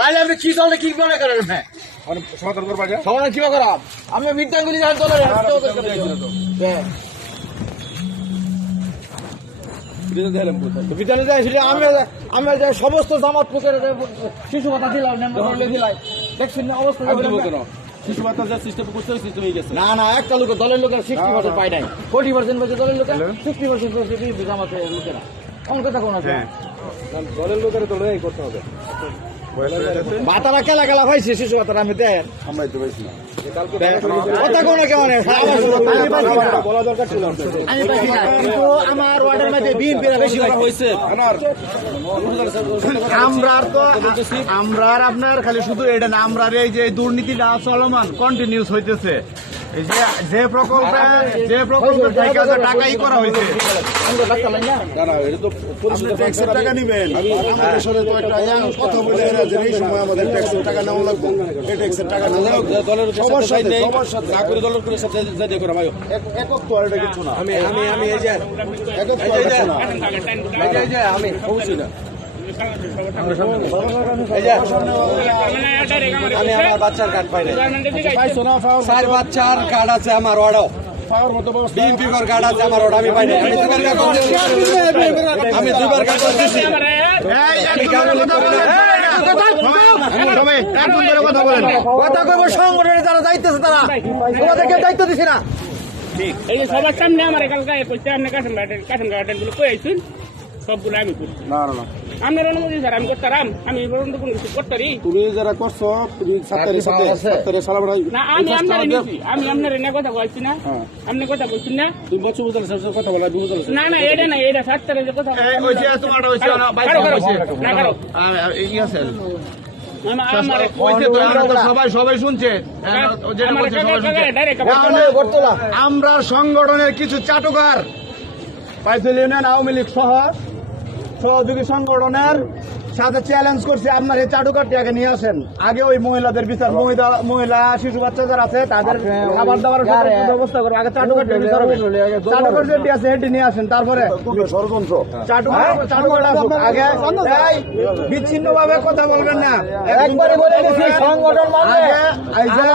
তাহলে আপনি কি দলে কি মনে করেন? হ্যাঁ সমাধান কিভাবে করা? আমি বিদ্যাঙ্গুলি দলের আমি সমস্ত জামাত পুকের শিশু ভাতা দিলাম দেখছেন না অবস্থা। শিশু ভাতা যা সিস্টেম করতে হয়েছে তুমি গেছে না না একটা লোক দলের লোকের 60% পায় নাই, 40% পেয়েছে দলের লোকের, 60% পেয়েছে জামাতের লোকেরা। অঙ্কটা কোন আছে? দলের লোকের দলেই করতে হবে। ভাতারা কেলা কেলা পাইছে শিশু ভাতারা আমি দেন আমরাই তো পাইছি না কথা কোন কেমন বলা দরকার ছিল। আমি পাইছি না, কিন্তু আমার ওয়ার্ডের মধ্যে বিএনপিরা বেশি হয়েছে। আমরা আপনার খালি শুধু এটা না, আমরা এই যে দুর্নীতিটা চলমান কন্টিনিউস হইতেছে। এই যে প্রকল্পের থেকে টাকাই করা হয়েছে, ট্যাক্সের টাকা নিবেন। কথা বলে এই সময় আমাদের ট্যাক্সের টাকা নেওয়া লাগবে, এই ট্যাক্সের টাকা না দলের সমস্যা নেই, না করে দলের করে সব যাই করে ভাই একক তো আর এটা কিছু না। আমি এই যে একক তো আমি পৌঁছি না। আমি আমার বাচ্চার কার্ড পাই না, 4 বাচ্চার কার্ড আছে আমার ওয়ার্ডও, বিএনপি কার্ড আছে আমার ওয়ার্ড, আমি পাই না। আমি দুবার কার্ড দিয়েছি। কথা কইব সংগঠনে যারা যাইতেছে তারা তোমাদেরকে দায়িত্ব দিছে না। এই যে সবার সামনে আমার এখানকার কইতে আপনি কাছেন গার্ডেন গুলো কই আইছেন সবগুলো আমি করছি। না না আপনার অনুমতি স্যার আমি করতাম, আমি কোনো কিছু করতারি। তুমি যারা করছো তুমি সাত্তারে সালাম না, আমি আপনার নিছি, আমি আপনার এনে কথা বলছি না, আপনি কথা বলছেন না। তুমি বছর বছর কথা বলা না না এটা না, এটা সাত্তারে যে কথা ওই যে তোমারটা হইছে না বাইরে হইছে না করো এই আছে আমার সবাই শুনছে। আমরা সংগঠনের কিছু চাটুকার পাইসেল ইউনিয়ন আওয়ামী লীগ সহ সহযোগী সংগঠনের সাথে চ্যালেঞ্জ করছে, আপনার এই চাটুকারটিকে নিয়ে আসেন। আগে ওই মহিলাদের বিচার, মহিলা শিশু বাচ্চা যারা আছে তাদের খাবার দাবার ব্যবস্থা করে আগে চাটুকারটি বিচার হবে। চাটুকার যেটি আছে সেটি নিয়ে আসেন, তারপরে ষড়যন্ত্র চাটুকার আসুক। আগে বিচ্ছিন্ন ভাবে কথা বলবেন না, একবারে বলে গেছি সংগঠন মানে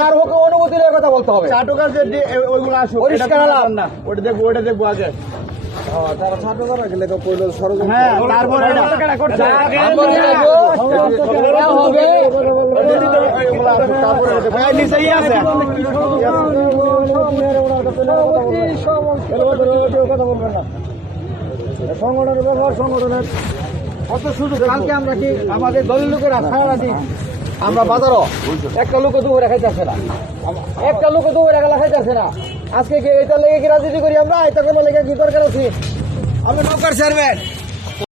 আর হোক অনুমতি নিয়ে কথা বলতে হবে। চাটুকার যেটি ওইগুলো আসুক, পরিষ্কার না ওটা দেখবো আগে। তারা ছাত্র করা গেলে কইলো ষড়যন্ত্র। হ্যাঁ, তারপরে নিচেই আছে সংগঠনের ব্যবহার, সংগঠনের কত সুযোগ। কালকে আমরা কি আমাদের দলের লোকেরা সারারাতি আমরা বাজারও একটা লোক দুপুরে খাইতেছে না, একটা লোক দুপুরে খাইতেছে না। আজকে কি এটা লেগে কি রাজনীতি করি আমরা? এটা কোনো লেগে কি দরকার আছে? আমরা নৌকার চেয়ারম্যান